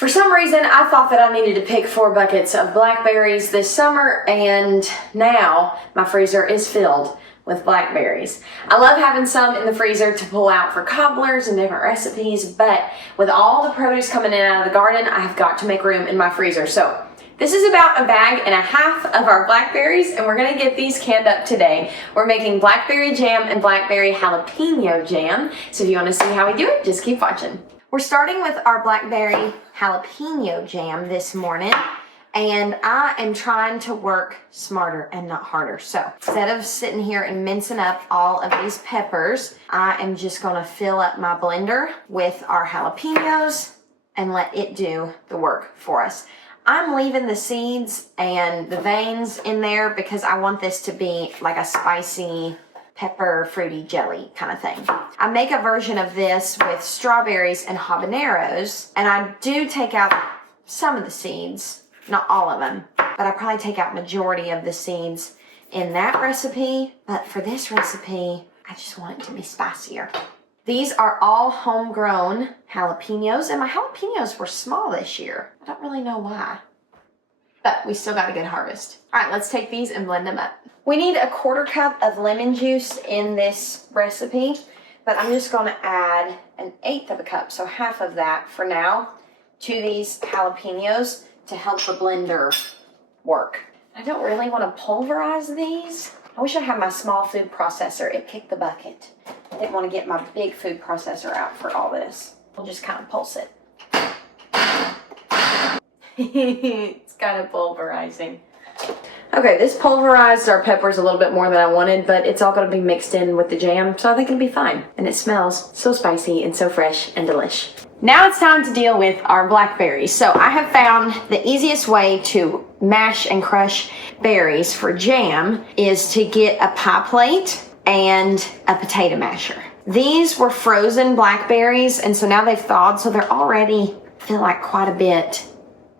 For some reason, I thought that I needed to pick 4 buckets of blackberries this summer, and now my freezer is filled with blackberries. I love having some in the freezer to pull out for cobblers and different recipes, but with all the produce coming in out of the garden, I've got to make room in my freezer. So this is about 1.5 bags of our blackberries, and we're gonna get these canned up today. We're making blackberry jam and blackberry jalapeno jam. So if you wanna see how we do it, just keep watching. We're starting with our blackberry jalapeno jam this morning, and I am trying to work smarter and not harder. So instead of sitting here and mincing up all of these peppers, I am just gonna fill up my blender with our jalapenos and let it do the work for us. I'm leaving the seeds and the veins in there because I want this to be like a spicy pepper fruity jelly kind of thing. I make a version of this with strawberries and habaneros, and I do take out some of the seeds, not all of them, but I probably take out majority of the seeds in that recipe. But for this recipe, I just want it to be spicier. These are all homegrown jalapenos, and my jalapenos were small this year. I don't really know why, but we still got a good harvest. All right, let's take these and blend them up. We need 1/4 cup of lemon juice in this recipe, but I'm just gonna add 1/8 cup, so half of that for now, to these jalapenos to help the blender work. I don't really wanna pulverize these. I wish I had my small food processor. It kicked the bucket. I didn't wanna get my big food processor out for all this. We'll just kind of pulse it. It's kind of pulverizing. Okay, this pulverized our peppers a little bit more than I wanted, but it's all going to be mixed in with the jam, so I think it'll be fine. And it smells so spicy and so fresh and delish. Now it's time to deal with our blackberries. So I have found the easiest way to mash and crush berries for jam is to get a pie plate and a potato masher. These were frozen blackberries, and so now they've thawed, so they're already, I feel like, quite a bit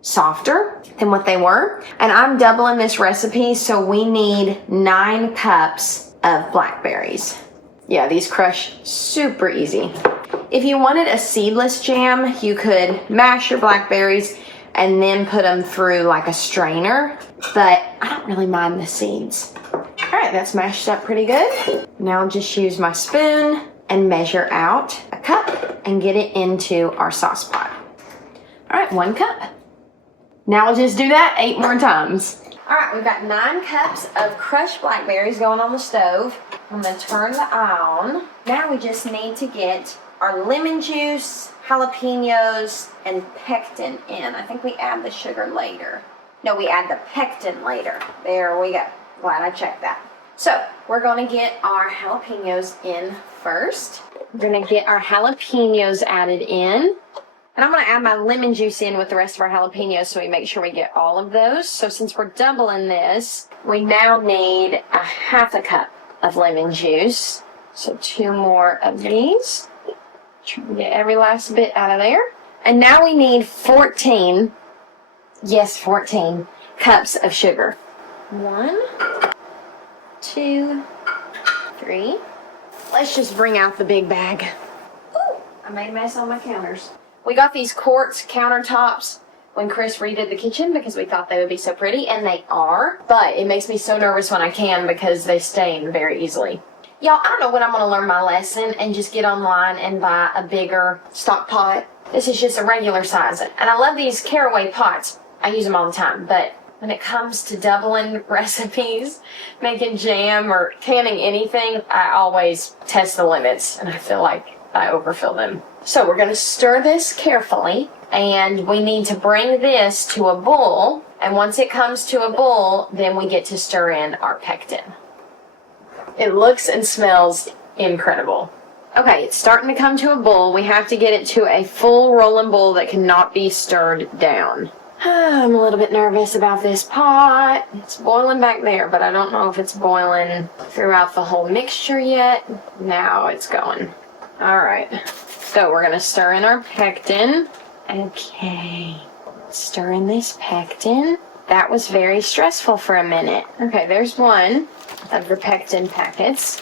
softer than what they were. And I'm doubling this recipe, so we need 9 cups of blackberries. Yeah, these crush super easy. If you wanted a seedless jam, you could mash your blackberries and then put them through like a strainer, but I don't really mind the seeds. All right, that's mashed up pretty good. Now I'll just use my spoon and measure out 1 cup and get it into our sauce pot. All right, 1 cup. Now we'll just do that 8 more times. All right, we've got 9 cups of crushed blackberries going on the stove. I'm gonna turn the eye on. Now we just need to get our lemon juice, jalapenos, and pectin in. I think we add the sugar later. No, we add the pectin later. There we go. Glad I checked that. So we're gonna get our jalapenos in first. We're gonna get our jalapenos added in. And I'm going to add my lemon juice in with the rest of our jalapenos so we make sure we get all of those. So since we're doubling this, we now need 1/2 cup of lemon juice. So 2 more of these. Try to get every last bit out of there. And now we need 14 cups of sugar. 1, 2, 3. Let's just bring out the big bag. Ooh, I made a mess on my counters. We got these quartz countertops when Chris redid the kitchen because we thought they would be so pretty, and they are, but it makes me so nervous when I can because they stain very easily. Y'all, I don't know when I'm going to learn my lesson and just get online and buy a bigger stock pot. This is just a regular size, and I love these caraway pots. I use them all the time, but when it comes to doubling recipes, making jam or canning anything, I always test the limits, and I feel like I overfill them. So we're going to stir this carefully, and we need to bring this to a boil, and once it comes to a boil, then we get to stir in our pectin. It looks and smells incredible. Okay, it's starting to come to a boil. We have to get it to a full rolling boil that cannot be stirred down. I'm a little bit nervous about this pot. It's boiling back there, but I don't know if it's boiling throughout the whole mixture yet. Now it's going. All right, so we're gonna stir in our pectin. Okay, stir in this pectin. That was very stressful for a minute. Okay, there's one of the pectin packets.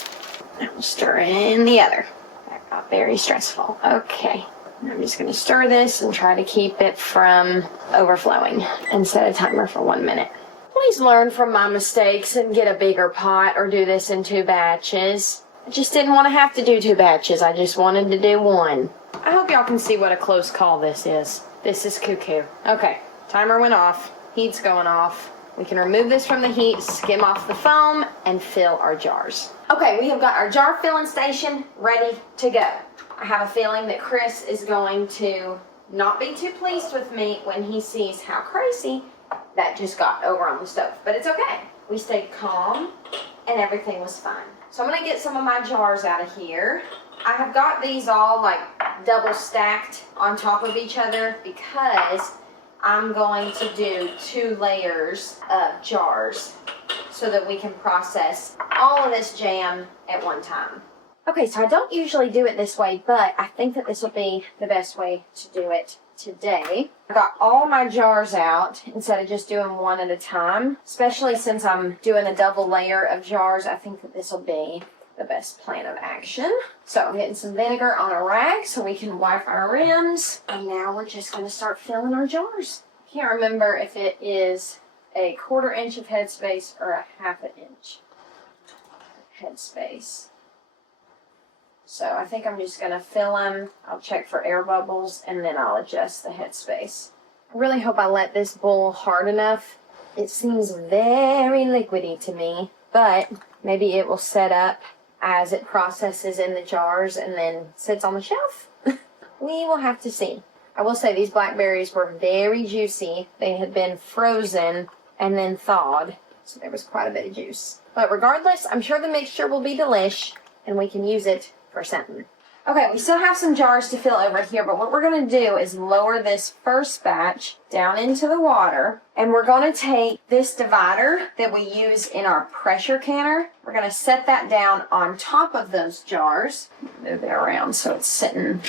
Now we'll stir in the other. That got very stressful. Okay, I'm just going to stir this and try to keep it from overflowing and set a timer for 1 minute. Please learn from my mistakes and get a bigger pot or do this in 2 batches. I just didn't want to have to do 2 batches. I just wanted to do 1. I hope y'all can see what a close call this is. This is cuckoo. Okay, timer went off. Heat's going off. We can remove this from the heat, skim off the foam, and fill our jars. Okay, we have got our jar filling station ready to go. I have a feeling that Chris is going to not be too pleased with me when he sees how crazy that just got over on the stove. But it's okay. We stayed calm and everything was fine. So I'm going to get some of my jars out of here. I have got these all like double stacked on top of each other because I'm going to do 2 layers of jars so that we can process all of this jam at one time. Okay, so I don't usually do it this way, but I think that this will be the best way to do it today. I got all my jars out instead of just doing 1 at a time, especially since I'm doing a double layer of jars. I think that this will be the best plan of action. So I'm getting some vinegar on a rag so we can wipe our rims. And now we're just going to start filling our jars. I can't remember if it is a 1/4 inch of headspace or a 1/2 inch headspace. So I think I'm just going to fill them. I'll check for air bubbles and then I'll adjust the headspace. I really hope I let this bowl hard enough. It seems very liquidy to me, but maybe it will set up as it processes in the jars and then sits on the shelf. We will have to see. I will say these blackberries were very juicy. They had been frozen and then thawed, so there was quite a bit of juice. But regardless, I'm sure the mixture will be delish and we can use it for something. Okay, we still have some jars to fill over here, but what we're going to do is lower this first batch down into the water, and we're going to take this divider that we use in our pressure canner. We're going to set that down on top of those jars. Move it around so it's sitting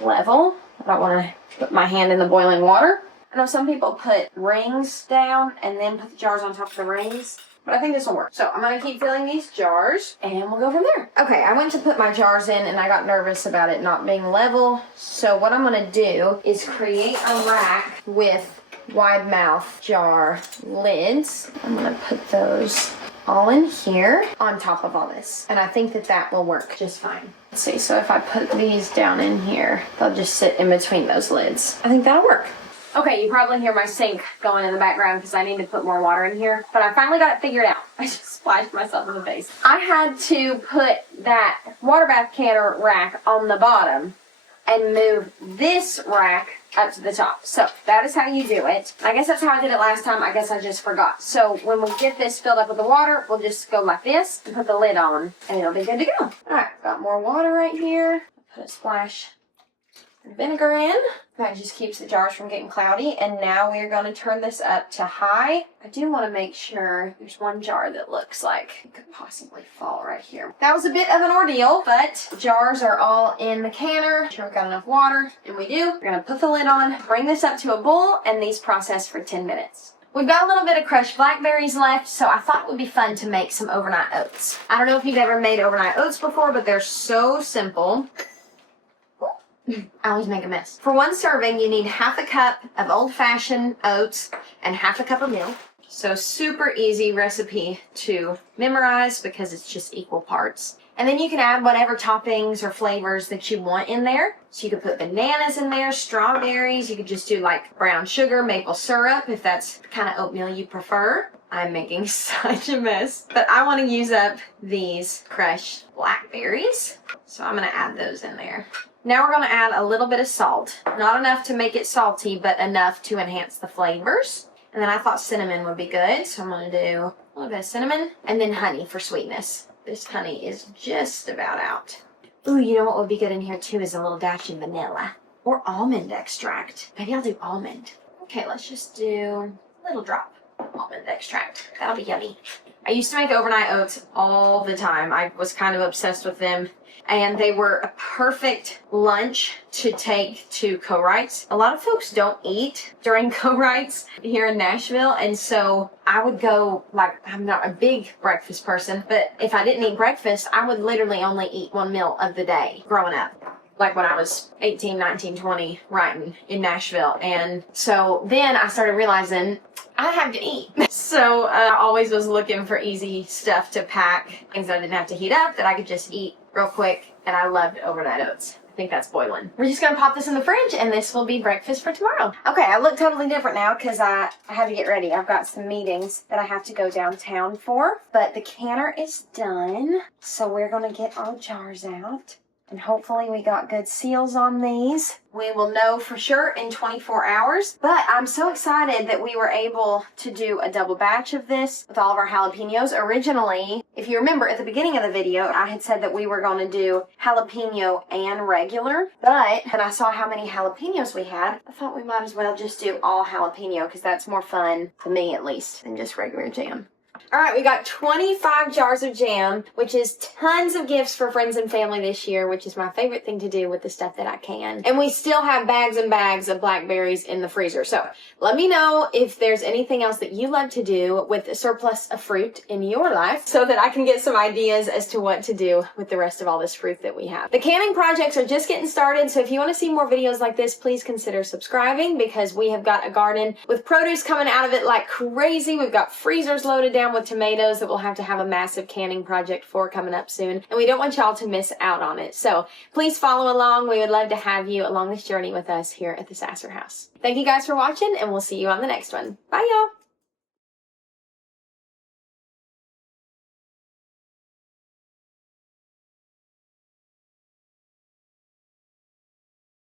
level. I don't want to put my hand in the boiling water. I know some people put rings down and then put the jars on top of the rings, but I think this will work. So I'm going to keep filling these jars and we'll go from there. Okay, I went to put my jars in and I got nervous about it not being level. So what I'm going to do is create a rack with wide mouth jar lids. I'm going to put those all in here on top of all this. And I think that that will work just fine. Let's see, so if I put these down in here, they'll just sit in between those lids. I think that'll work. Okay, you probably hear my sink going in the background because I need to put more water in here, but I finally got it figured out. I just splashed myself in the face. I had to put that water bath canner rack on the bottom and move this rack up to the top. So that is how you do it. I guess that's how I did it last time. I guess I just forgot. So when we get this filled up with the water, we'll just go like this and put the lid on and it'll be good to go. All right, got more water right here. Put a splash of vinegar in. That just keeps the jars from getting cloudy. And now we're going to turn this up to high. I do want to make sure there's one jar that looks like it could possibly fall right here. That was a bit of an ordeal, but jars are all in the canner. Make sure we've got enough water, and we do. We're going to put the lid on, bring this up to a boil, and these process for 10 minutes. We've got a little bit of crushed blackberries left, so I thought it would be fun to make some overnight oats. I don't know if you've ever made overnight oats before, but they're so simple. I always make a mess. For 1 serving, you need 1/2 cup of old-fashioned oats and 1/2 cup of milk. So super easy recipe to memorize because it's just equal parts. And then you can add whatever toppings or flavors that you want in there. So you could put bananas in there, strawberries. You could just do like brown sugar, maple syrup, if that's the kind of oatmeal you prefer. I'm making such a mess. But I want to use up these crushed blackberries. So I'm going to add those in there. Now we're going to add a little bit of salt. Not enough to make it salty, but enough to enhance the flavors. And then I thought cinnamon would be good, so I'm going to do a little bit of cinnamon. And then honey for sweetness. This honey is just about out. Ooh, you know what would be good in here too is a little dash of vanilla. Or almond extract. Maybe I'll do almond. Okay, let's just do a little drop of almond extract. That'll be yummy. I used to make overnight oats all the time. I was kind of obsessed with them. And they were a perfect lunch to take to co-writes. A lot of folks don't eat during co-writes here in Nashville, and so I would go, like, I'm not a big breakfast person, but if I didn't eat breakfast, I would literally only eat 1 meal of the day growing up. like when I was 18, 19, 20, writing in Nashville. And so then I started realizing I have to eat. So I always was looking for easy stuff to pack, things that I didn't have to heat up, that I could just eat real quick. And I loved overnight oats. I think that's boiling. We're just gonna pop this in the fridge and this will be breakfast for tomorrow. Okay, I look totally different now because I had to get ready. I've got some meetings that I have to go downtown for, but the canner is done. So we're gonna get our jars out. And hopefully we got good seals on these. We will know for sure in 24 hours. But I'm so excited that we were able to do a double batch of this with all of our jalapenos. Originally, if you remember at the beginning of the video, I had said that we were going to do jalapeno and regular. But when I saw how many jalapenos we had, I thought we might as well just do all jalapeno because that's more fun, to me at least, than just regular jam. All right, we got 25 jars of jam, which is tons of gifts for friends and family this year, which is my favorite thing to do with the stuff that I can. And we still have bags and bags of blackberries in the freezer. So let me know if there's anything else that you love to do with the surplus of fruit in your life so that I can get some ideas as to what to do with the rest of all this fruit that we have. The canning projects are just getting started, so if you want to see more videos like this, please consider subscribing because we have got a garden with produce coming out of it like crazy. We've got freezers loaded down with tomatoes that we'll have to have a massive canning project for coming up soon, and we don't want y'all to miss out on it. So please follow along. We would love to have you along this journey with us here at the Sasser house. Thank you guys for watching, and we'll see you on the next one. Bye, y'all.